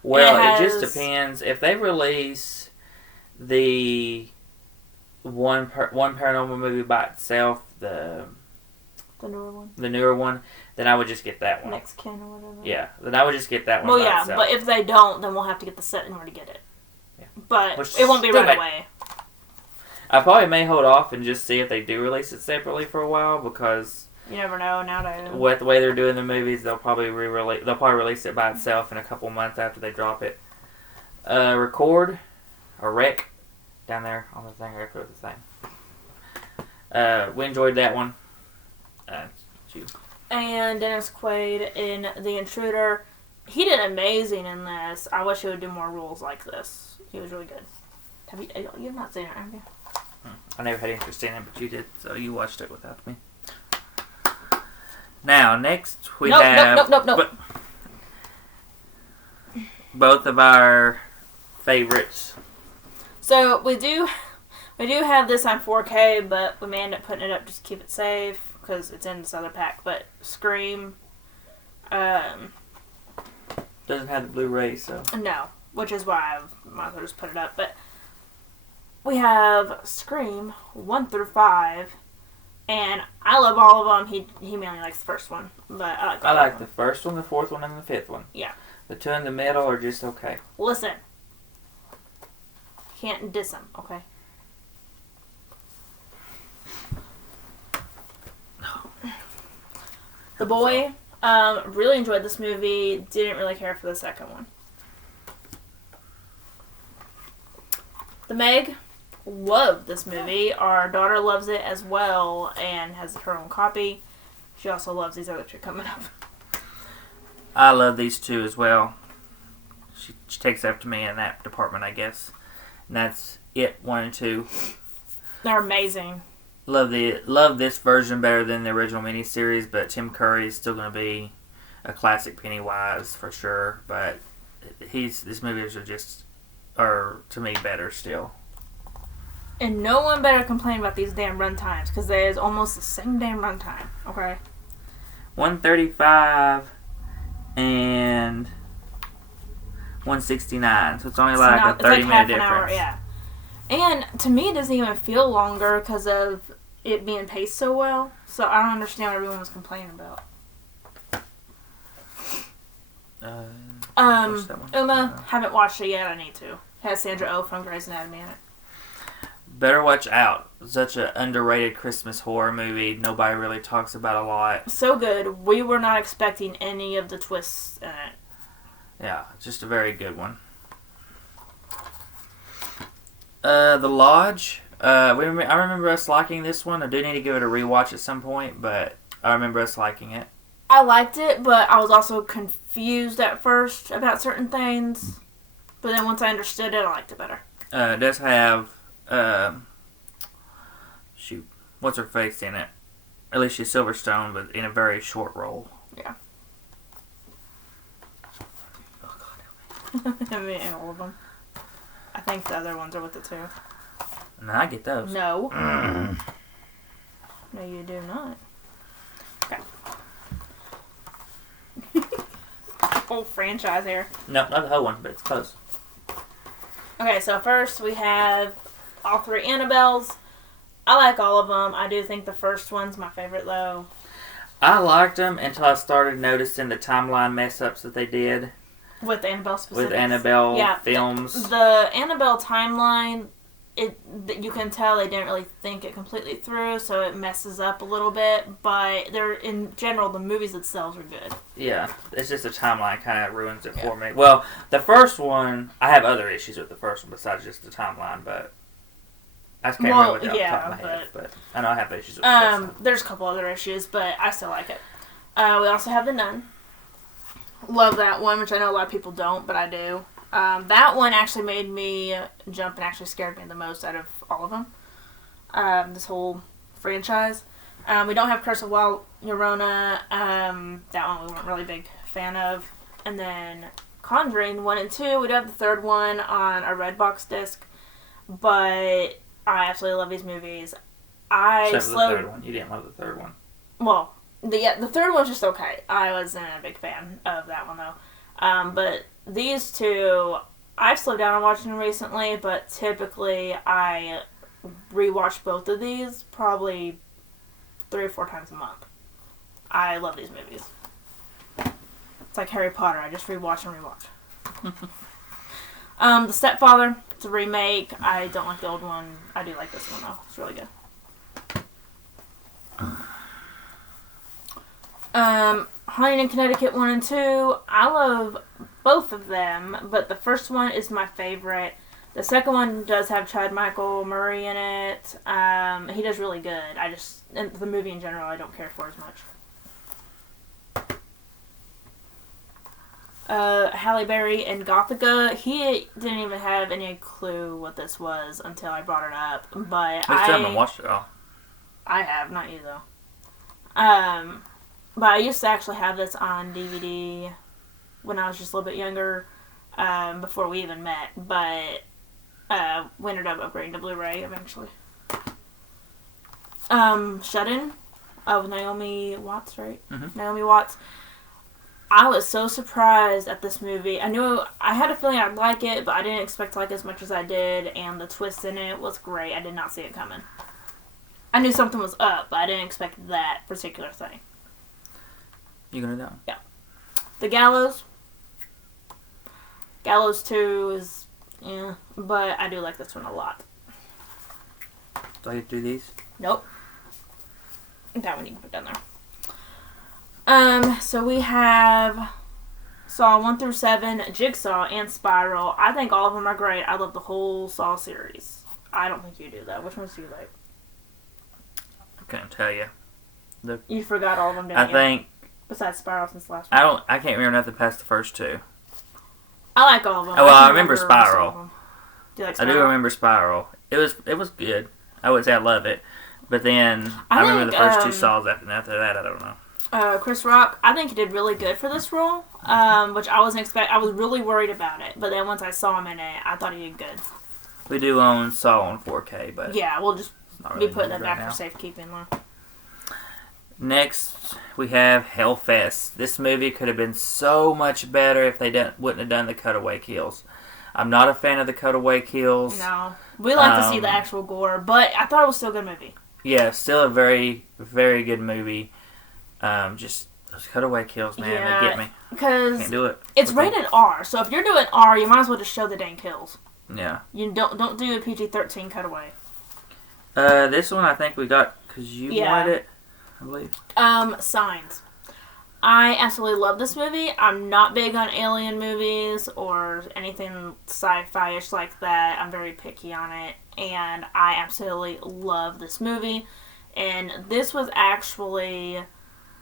Well, it just depends. If they release the one paranormal movie by itself, the newer one, then I would just get that one. Next Kin or whatever. Yeah, then I would just get that one. Well, yeah, itself. But if they don't, then we'll have to get the set in order to get it. Yeah. But it won't be right away. I probably may hold off and just see if they do release it separately for a while, because you never know nowadays. With the way they're doing the movies, they'll probably release it by itself in a couple months after they drop it. Rec, down there on the thing. I put the thing. We enjoyed that one. And Dennis Quaid in The Intruder. He did amazing in this. I wish he would do more roles like this. He was really good. You've not seen it, have you? I never had interest in it, but you did, so you watched it without me. Now, next we have... Nope. Both of our favorites. So, we do have this on 4K, but we may end up putting it up just to keep it safe, because it's in this other pack. But Scream... Doesn't have the Blu-ray, so... No, which is why I might as well just put it up, but... We have Scream 1 through 5, and I love all of them. He mainly likes the first one, but I like the first one, the fourth one, and the fifth one. Yeah. The two in the middle are just okay. Listen. Can't diss them, okay? The Boy, really enjoyed this movie. Didn't really care for the second one. The Meg, loved this movie. Our daughter loves it as well and has her own copy. She also loves these other two coming up. I love these two as well. She takes after me in that department, I guess. And that's It 1 and 2. They're amazing. Love this version better than the original miniseries, but Tim Curry is still going to be a classic Pennywise for sure. But these movies are to me better still. And no one better complain about these damn run times, because they is almost the same damn run time. Okay. 135 and 169, so it's only like a 30-minute difference. Hour, yeah. And to me, it doesn't even feel longer because of it being paced so well. So I don't understand what everyone was complaining about. Uma, haven't watched it yet. I need to. It has Sandra Oh from Grey's Anatomy in it. Better watch out. Such an underrated Christmas horror movie. Nobody really talks about a lot. So good. We were not expecting any of the twists in it. Yeah, just a very good one. The Lodge. I remember us liking this one. I do need to give it a rewatch at some point, but I remember us liking it. I liked it, but I was also confused at first about certain things. But then once I understood it, I liked it better. It does have, what's her face in it? Alicia Silverstone, but in a very short role. Yeah. Oh, God, help me. I mean, in all of them. I think the other ones are with it, too. And I get those. No. No, you do not. Okay. Whole franchise here. No, not the whole one, but it's close. Okay, so first we have all three Annabelles. I like all of them. I do think the first one's my favorite, though. I liked them until I started noticing the timeline mess-ups that they did. With Annabelle specifically. With Annabelle films. The Annabelle timeline, you can tell they didn't really think it completely through, so it messes up a little bit. But in general, the movies themselves are good. Yeah, it's just the timeline kind of ruins it for me. Well, the first one, I have other issues with the first one besides just the timeline, but I just can't remember what off the top of my head. But I know I have issues with the first one. There's a couple other issues, but I still like it. We also have The Nun. Love that one, which I know a lot of people don't, but I do. That one actually made me jump and actually scared me the most out of all of them. This whole franchise. We don't have Curse of Wild Llorona. That one we weren't really a big fan of. And then Conjuring 1 and 2. We do have the third one on a Redbox disc. But I absolutely love these movies. Except for the third one. You didn't love the third one. Well, the third one was just okay. I wasn't a big fan of that one, though. But these two, I've slowed down on watching them recently, but typically I rewatch both of these probably 3 or 4 times a month. I love these movies. It's like Harry Potter. I just rewatch and rewatch. The Stepfather, it's a remake. I don't like the old one. I do like this one, though. It's really good. Haunting in Connecticut 1 and 2. I love both of them, but the first one is my favorite. The second one does have Chad Michael Murray in it. He does really good. And the movie in general, I don't care for as much. Halle Berry in Gothica. He didn't even have any clue what this was until I brought it up. But I still haven't watched it all. I have, not you though. But I used to actually have this on DVD when I was just a little bit younger, before we even met. But we ended up upgrading to Blu-ray eventually. Shut In with Naomi Watts, right? Mm-hmm. Naomi Watts. I was so surprised at this movie. I had a feeling I'd like it, but I didn't expect to like it as much as I did, and the twist in it was great. I did not see it coming. I knew something was up, but I didn't expect that particular thing. You gonna do that one? Yeah. The Gallows. Gallows 2 is, but I do like this one a lot. Do I do these? Nope. That one you can put down there. So we have Saw 1 through 7, Jigsaw, and Spiral. I think all of them are great. I love the whole Saw series. I don't think you do, though. Which ones do you like? I couldn't tell you. You forgot all of them, didn't you? I think... Besides Spiral since the last one. I can't remember nothing past the first 2. I like all of them. Oh, well, I remember Spiral. Do you like Spiral? I do remember Spiral. It was good. I wouldn't say I love it. But then, I remember the first 2 Saws after that, I don't know. Chris Rock, I think he did really good for this role, which I wasn't expecting. I was really worried about it, but then once I saw him in it, I thought he did good. We do own Saw on 4K, but... Yeah, we'll just be putting that back for safekeeping, though. Next, we have Hellfest. This movie could have been so much better if they wouldn't have done the cutaway kills. I'm not a fan of the cutaway kills. No. We like to see the actual gore, but I thought it was still a good movie. Yeah, still a very, very good movie. Just those cutaway kills, man, they get me. Because can't do it. It's rated R, so if you're doing R, you might as well just show the dang kills. Yeah. You don't do a PG-13 cutaway. This one I think we got because you wanted it, I believe. Signs. I absolutely love this movie. I'm not big on alien movies or anything sci-fi-ish like that. I'm very picky on it, and I absolutely love this movie. And this was actually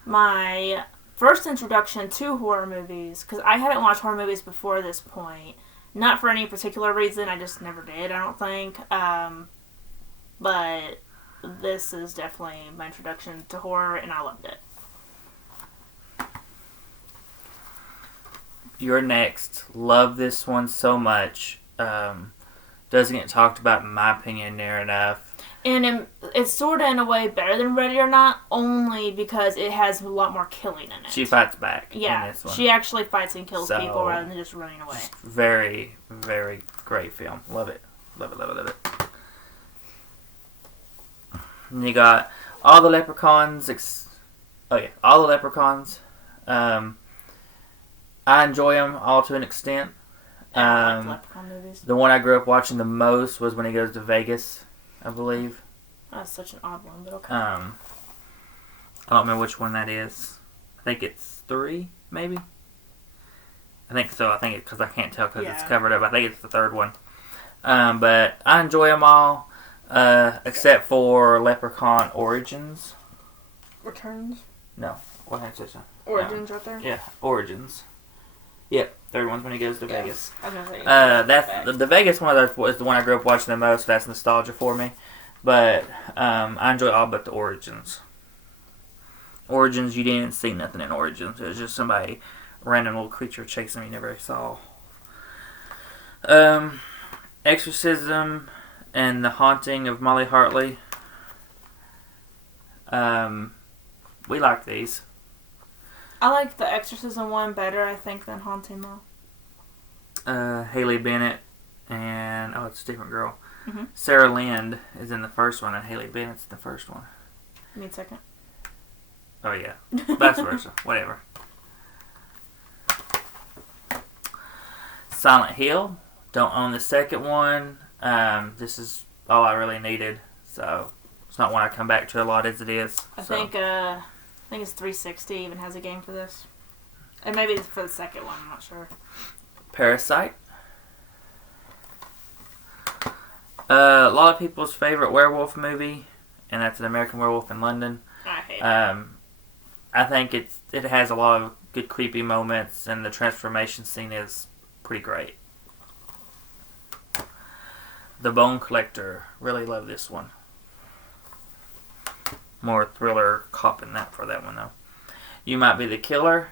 my first introduction to horror movies, because I hadn't watched horror movies before this point. Not for any particular reason, I just never did, I don't think. But this is definitely my introduction to horror, and I loved it. You're next. Love this one so much. Doesn't get talked about, in my opinion, near enough. And it's sort of in a way better than Ready or Not, only because it has a lot more killing in it. She fights back in this one. She actually fights and kills people rather than just running away. Very, very great film. Love it. Love it, love it, love it. And you got all the Leprechauns. All the Leprechauns. I enjoy them all to an extent. I like Leprechaun movies. The one I grew up watching the most was when he goes to Vegas, I believe. That's such an odd one, but okay. I don't remember which one that is. I think it's 3, maybe. I think so. I think because I can't tell because it's covered up. I think it's the 3rd one. But I enjoy them all, except for Leprechaun Origins. Returns? No. What did I say? Origins right there? Yeah, Origins. Yep, 3rd one's when he goes to Vegas. I was gonna say, that's the Vegas one is the one I grew up watching the most. That's nostalgia for me. But I enjoy all but the Origins. Origins, you didn't see nothing in Origins. It was just somebody, random little creature chasing me you never saw. Exorcism and the Haunting of Molly Hartley. We like these. I like the Exorcism one better, I think, than Haunting, though. Haley Bennett and... Oh, it's a different girl. Mm-hmm. Sarah Lind is in the first one, and Haley Bennett's in the first one. Give me a second. Oh, yeah. Vice versa. Whatever. Silent Hill. Don't own the second one. This is all I really needed, so it's not one I come back to a lot as it is. I think it's 360 even has a game for this. And maybe it's for the second one, I'm not sure. Parasite. A lot of people's favorite werewolf movie, and that's An American Werewolf in London. I hate it. I think it has a lot of good creepy moments, and the transformation scene is pretty great. The Bone Collector. Really love this one. More thriller cop in that for that one though. You Might Be the Killer.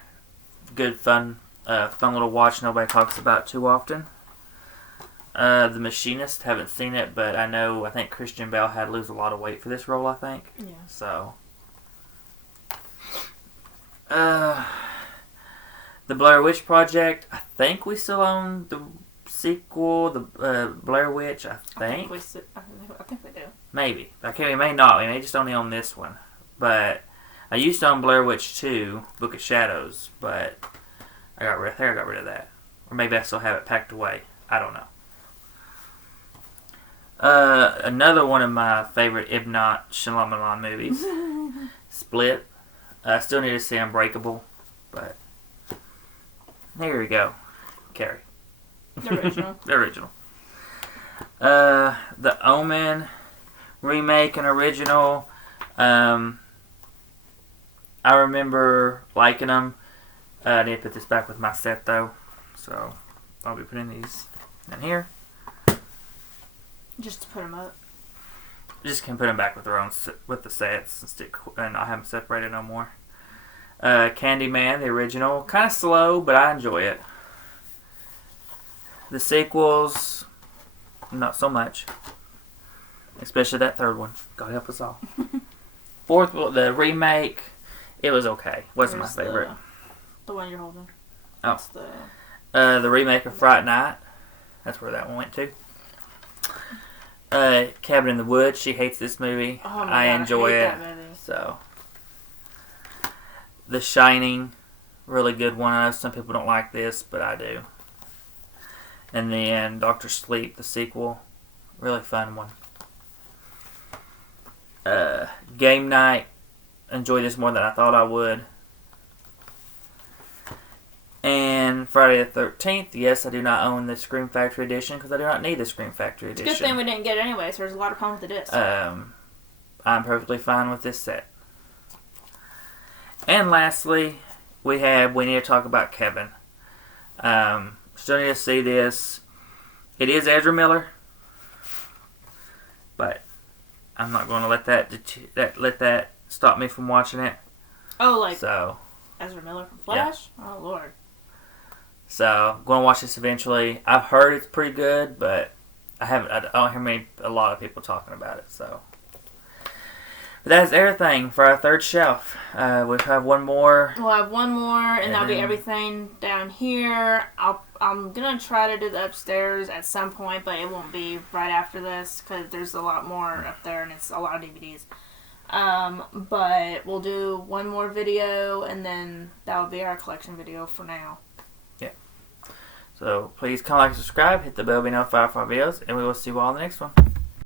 Good fun little watch nobody talks about too often. The Machinist. Haven't seen it, but I think Christian Bale had to lose a lot of weight for this role, I think. Yeah. So. The Blair Witch Project. I think we still own the sequel, the Blair Witch, I think we do. Maybe. We may not. We may just only own this one. But I used to own Blair Witch 2, Book of Shadows, but I got rid of that. Or maybe I still have it packed away. I don't know. Another one of my favorite, if not Shyamalan movies, Split. I still need to see Unbreakable, but there we go. Carrie. The original. The original. The Omen remake and original. I remember liking them. I need to put this back with my set though, so I'll be putting these in here. Just to put them up. Just can put them back with their own with the sets and I haven't separated no more. Candyman, the original, kind of slow, but I enjoy it. The sequels, not so much. Especially that 3rd one. God help us all. 4th, the remake, it was okay. Wasn't my favorite. The one you're holding. Oh. The remake of Fright Night. That's where that one went to. Cabin in the Woods. She hates this movie. Oh my God, I enjoy it. that movie. So. The Shining. Really good one. I know some people don't like this, but I do. And then Dr. Sleep, the sequel. Really fun one. Game Night. Enjoyed this more than I thought I would. And Friday the 13th. Yes, I do not own the Scream Factory edition because I do not need the Scream Factory edition. It's a good thing we didn't get it anyway, so there's a lot of problems with the disc. I'm perfectly fine with this set. And lastly, we need to talk about Kevin. Still need to see this. It is Ezra Miller, but I'm not going to let that stop me from watching it. Oh, like so Ezra Miller from Flash? Yeah. Oh Lord. So I'm going to watch this eventually. I've heard it's pretty good, but I don't hear a lot of people talking about it. So. But that is everything for our third shelf. We have one more. We'll have one more, and that'll be everything down here. I'm going to try to do the upstairs at some point, but it won't be right after this because there's a lot more up there, and it's a lot of DVDs. But we'll do one more video, and then that'll be our collection video for now. Yeah. So please comment, like, and subscribe. Hit the bell to be notified for our videos, and we will see you all in the next one.